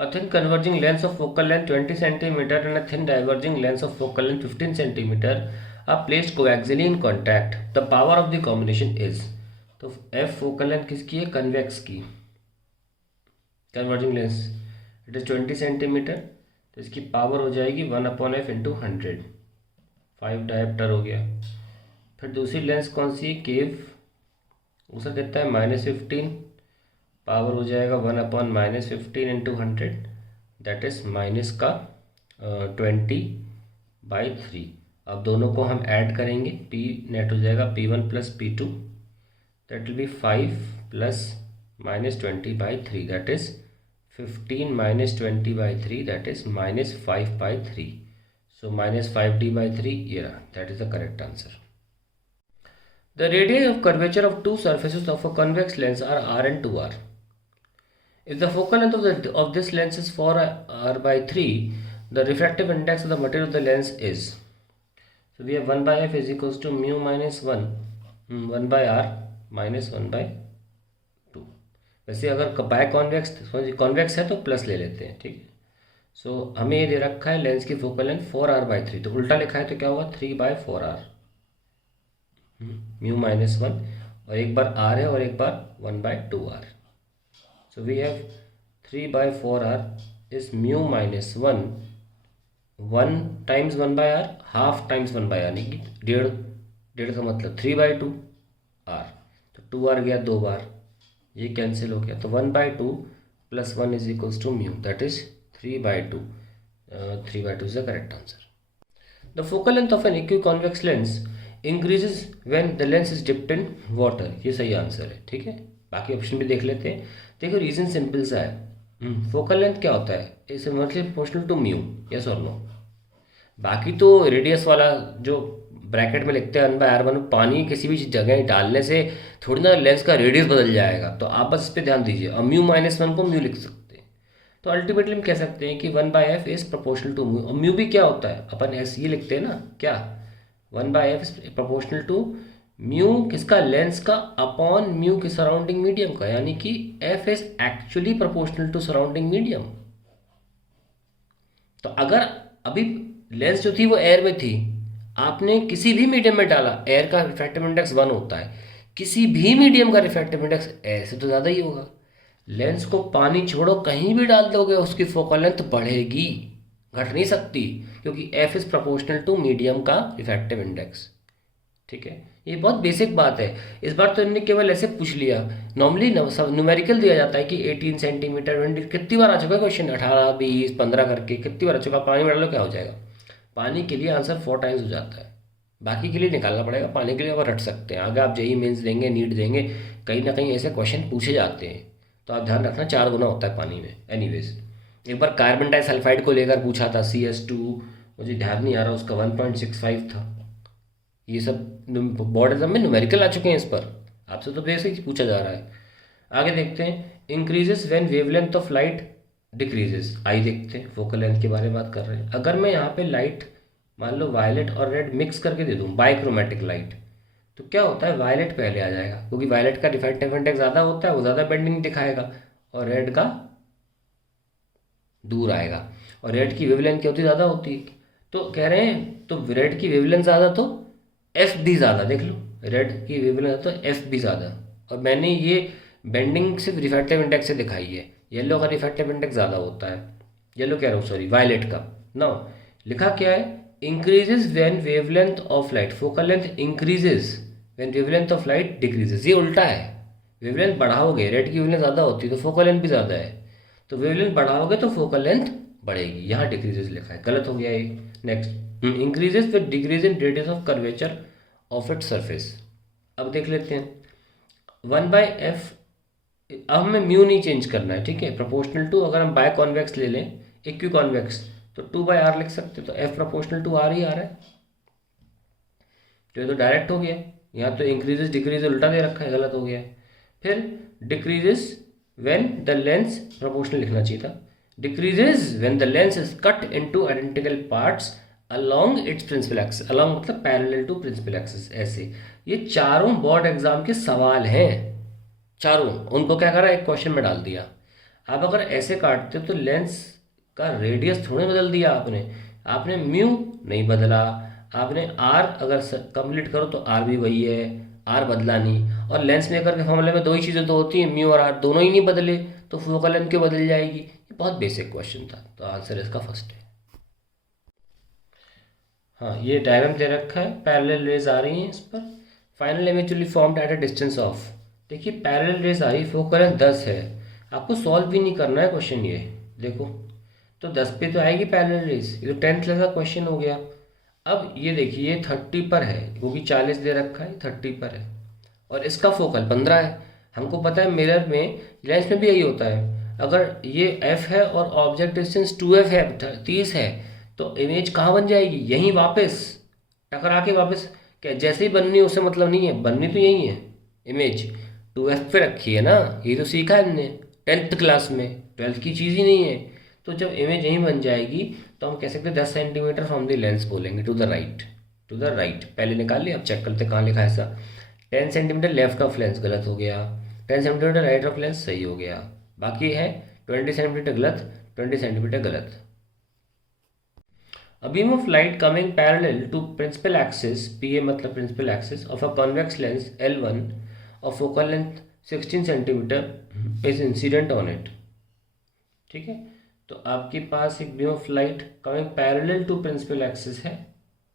A thin converging lens of focal length 20 centimeter and a thin diverging lens of focal length 15 centimeter are placed coaxially in contact. The power of the combination is, तो f focal length किसकी है, convex की, converging lens it is 20 centimetre, तो इसकी power हो जाएगी 1/f into 100, 5 dioptre हो गया। फिर दूसरी लेंस कौन सी, केव, उसका कितना है -15, पावर हो जाएगा 1/-15 इंटू 100, दैट इज माइनस का 20/3। अब दोनों को हम ऐड करेंगे, पी नेट हो जाएगा P1 + P2, that will be 5 + -20/3, that is 15 - 20/3, that is -5/3। So -5D/3 ये रहा, that is the correct answer. The radii of curvature of two surfaces of a convex lens are r and 2r. If the focal length of this lens is 4r/3, the refractive index of the material of the lens is. So we have 1/f is equals to mu minus 1/r minus 1/2. वैसे अगर by convex है तो plus ले लेते हैं, ठीक है। सो हमें ये दे रखा है लेंस की फोकल लेंथ 4r/3, तो उल्टा लिखा है तो क्या होगा 3/4r, म्यू -1, और एक बार r है और एक बार 1/2r। So we have 3/4r is mu -1, 1 times 1/r, half times 1/r, यानी कि डेढ़ का मतलब 3/2r, तो 2r गया 2 बार, ये कैंसिल हो गया, तो 1/2 + 1 is equals to mu, that is 3/2। 3/2 is the correct answer. The focal length of an equiconvex lens increases when the lens is dipped in water, ये सही आंसर है, ठीक है। बाकी ऑप्शन भी देख लेते हैं। देखो रीजन सिंपल सा है, फोकल लेंथ क्या होता है, is inversely proportional to mu, yes or no. बाकी तो रेडियस वाला जो ब्रैकेट में लिखते हैं 1/r1, पानी किसी भी जगह डालने से थोड़ी ना लेंस का रेडियस बदल जाएगा, तो आप बस इस पर ध्यान दीजिए। और म्यू -1 को म्यू लिख सकते हैं, तो अल्टीमेटली हम कह सकते हैं कि 1/f is proportional to mu. और म्यू भी क्या होता है, अपन एस ये लिखते हैं ना, क्या 1/f is proportional to mu किसका, लेंस का, अपॉन म्यू के सराउंडिंग मीडियम का, यानी कि f is actually proportional to surrounding medium. तो अगर अभी लेंस जो थी वो एयर में थी, आपने किसी भी मीडियम में डाला, एयर का रिफ्रैक्टिव इंडेक्स 1 होता है, किसी भी मीडियम का रिफ्रैक्टिव इंडेक्स एयर से तो ज़्यादा ही होगा। लेंस को पानी छोड़ो कहीं भी डाल दोगे, उसकी फोकल लेंथ बढ़ेगी, घट नहीं सकती, क्योंकि f is proportional to medium का रिफ्रैक्टिव इंडेक्स, ठीक है। ये बहुत बेसिक बात है। इस बार तो इन्होंने केवल ऐसे पूछ लिया, नॉर्मली न्यूमेरिकल दिया जाता है कि 18 सेंटीमीटर, 20, कितनी बार आ चुका है क्वेश्चन, 18, 20, 15 करके कितनी बार आ चुका, पानी में डालो क्या हो जाएगा। पानी के लिए आंसर 4 टाइम्स हो जाता है, बाकी के लिए निकालना पड़ेगा। पानी के लिए आप रट सकते हैं, आगे आप जेईई मेंस देंगे, नीट देंगे, कहीं ना कहीं ऐसे क्वेश्चन पूछे जाते हैं, तो आप ध्यान रखना 4 गुना होता है पानी में। एनीवेज, एक बार कार्बन डाइसल्फाइड को लेकर पूछा था, CS2, मुझे ध्यान नहीं आ रहा, उसका 1.65 था। ये सब बोर्ड एग्जाम में न्यूमेरिकल आ चुके हैं, इस पर आपसे तो बेसिक पूछा जा रहा है। आगे देखते हैं, increases when wavelength of light decreases. आई देखते हैं, फोकल लेंथ के बारे में बात कर रहे हैं। अगर मैं यहाँ पे लाइट मान लो वायलेट और रेड मिक्स करके दे दूँ, बाइक्रोमेटिक लाइट, तो क्या होता है, वायलेट पहले आ जाएगा, क्योंकि वायलेट का रिफ्रैक्टिव इंडेक्स ज़्यादा होता है, वो ज़्यादा बेंडिंग दिखाएगा, और रेड का दूर आएगा। और रेड की वेवलेंथ क्या होती है, ज़्यादा होती है, तो कह रहे हैं तो रेड की वेवलेंथ ज़्यादा तो एफ भी ज़्यादा, देख लो रेड की वेवलेंथ तो एफ भी ज़्यादा। और मैंने ये बेंडिंग सिर्फ रिफ्रैक्टिव इंडेक्स से दिखाई है, येलो का रिफ्रैक्टिव इंडेक्स ज़्यादा होता है, येलो कह रहा हूँ सॉरी, वायलेट का। नाउ लिखा क्या है, increases when wavelength of light, focal length increases when wavelength of light decreases. ये उल्टा है, वेवलेंथ बढ़ाओगे, रेड की वेवलेंथ ज़्यादा होती है तो फोकल लेंथ भी ज़्यादा है, तो वेवलेंथ बढ़ाओगे तो फोकल लेंथ बढ़ेगी, यहाँ डिक्रीजेज लिखा है, गलत हो गया ये। Next, increases with decrease in radius of curvature of it surface. अब देख लेते हैं 1/f, अब हमें म्यू नहीं चेंज करना है, ठीक है, प्रोपोर्शनल टू, अगर हम बाय कॉन्वेक्स ले लें, इक्वी कॉन्वेक्स, तो 2/r लिख सकते, तो f प्रोपोर्शनल टू r ही आ रहा है, तो ये तो डायरेक्ट हो गया। यहाँ तो इंक्रीजेस डिक्रीज उल्टा दे रखा है, गलत हो गया है। फिर decreases when the lens, proportional लिखना चाहिए था, decreases when the lens is cut into identical parts along its principal axis, along मतलब पैरेलल टू प्रिंसिपल एक्सिस। ऐसे ये चारों बोर्ड एग्जाम के सवाल हैं, चारों, उनको क्या करा, एक क्वेश्चन में डाल दिया। आप अगर ऐसे काटते हो तो लेंस का रेडियस थोड़े बदल दिया आपने, आपने म्यू नहीं बदला, आपने आर अगर कंप्लीट करो तो आर भी वही है, आर बदला नहीं। और लेंस मेकर के फॉर्मूले में दो ही चीज़ें तो होती हैं, म्यू और आर, दोनों ही नहीं बदले, तो फोकल लेंथ क्यों बदल जाएगी? ये बहुत बेसिक क्वेश्चन था, तो आंसर इसका फर्स्ट है। हाँ, ये डायग्राम दे रखा है, पैरेलल रेज आ रही हैं इस पर। Final image will formed at a distance of, देखिए पैरेलल रेज आ रही, फोकल लेंथ 10 है, आपको सॉल्व भी नहीं करना है क्वेश्चन ये, देखो तो 10 पे तो आएगी पैरेलल रेज, ये तो 10th क्लास का क्वेश्चन हो गया। अब ये देखिए ये 30 पर है, वो भी 40 दे रखा है, 30 पर है, और इसका फोकल 15 है। हमको पता है मिरर में, लेंस में भी यही होता है, अगर ये f है और ऑब्जेक्ट डिस्टेंस 2f है, 30 है, तो इमेज कहाँ बन जाएगी? यहीं वापस टकरा के वापस, क्या जैसे ही बननी उससे मतलब नहीं है, बननी तो यही है इमेज, 2f पे रखी है ना, ये तो सीखा है हमने 10th क्लास में, 12th की चीज़ ही नहीं है। तो जब इमेज यहीं बन जाएगी तो हम कह सकते हैं 10 सेंटीमीटर फ्रॉम द लेंस बोलेंगे, to the right, to the right पहले निकाल लिया, अब चेक करते कहाँ लिखा है ऐसा। 10 सेंटीमीटर लेफ्ट ऑफ लेंस गलत हो गया, 10 सेंटीमीटर राइट ऑफ लेंस सही हो गया, बाकी है 20 सेंटीमीटर गलत, 20 सेंटीमीटर गलत। A beam of light coming parallel to principal axis, PA मतलब principal axis of a convex lens L1 of focal length 16 centimeter is incident on it। ठीक है, तो आपके पास एक beam of light coming parallel to principal axis है,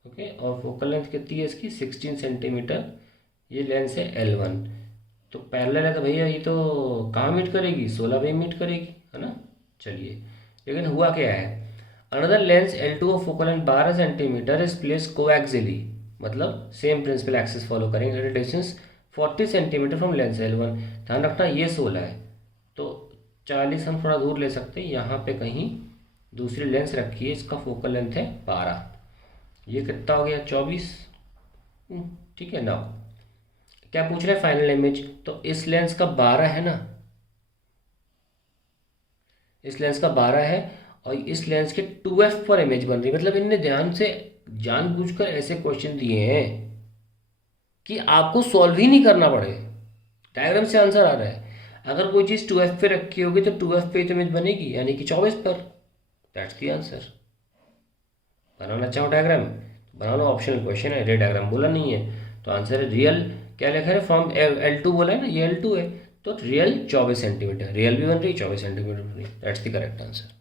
okay, और focal length कितनी है इसकी? 16 सेंटीमीटर, ये लेंस है L1, तो पैरेलल है तो भैया ये तो कहाँ मीट करेगी? 16 पे मीट करेगी, है ना। चलिए, लेकिन हुआ क्या है, another lens L2 of focal length 12 centimetre is place coaxially, मतलब सेम प्रिंसिपल एक्सिस फॉलो करेंगे, at distance 40 centimetre from lens L1। ध्यान रखना ये 16 है, तो 40 हम थोड़ा दूर ले सकते हैं, यहाँ पे कहीं दूसरी लेंस रखी है, इसका फोकल लेंथ है 12, ये कितना हो गया? 24। ठीक है ना, क्या पूछ रहे हैं? फाइनल इमेज, तो इस लेंस का 12 है ना, इस लेंस का 12 है, और इस लेंस के 2f पर इमेज बन रही है, मतलब इनने ध्यान से जानबूझकर ऐसे क्वेश्चन दिए हैं कि आपको सॉल्व ही नहीं करना पड़े, डायग्राम से आंसर आ रहा है। अगर कोई चीज़ 2f पे रखी होगी तो 2f पे तो इमेज बनेगी, यानी कि 24 पर, दैट्स द आंसर। बनाना चाहो डायग्राम, बना लो, ऑप्शनल क्वेश्चन है, रे डायग्राम बोला नहीं है, तो आंसर है रियल, क्या लिखा है? फ्रॉम L2 बोला है ना, ये L2 है, तो रियल 24 सेंटीमीटर, रियल भी बन रही है, 24 सेंटीमीटर बन रही है, दैट्स द करेक्ट आंसर।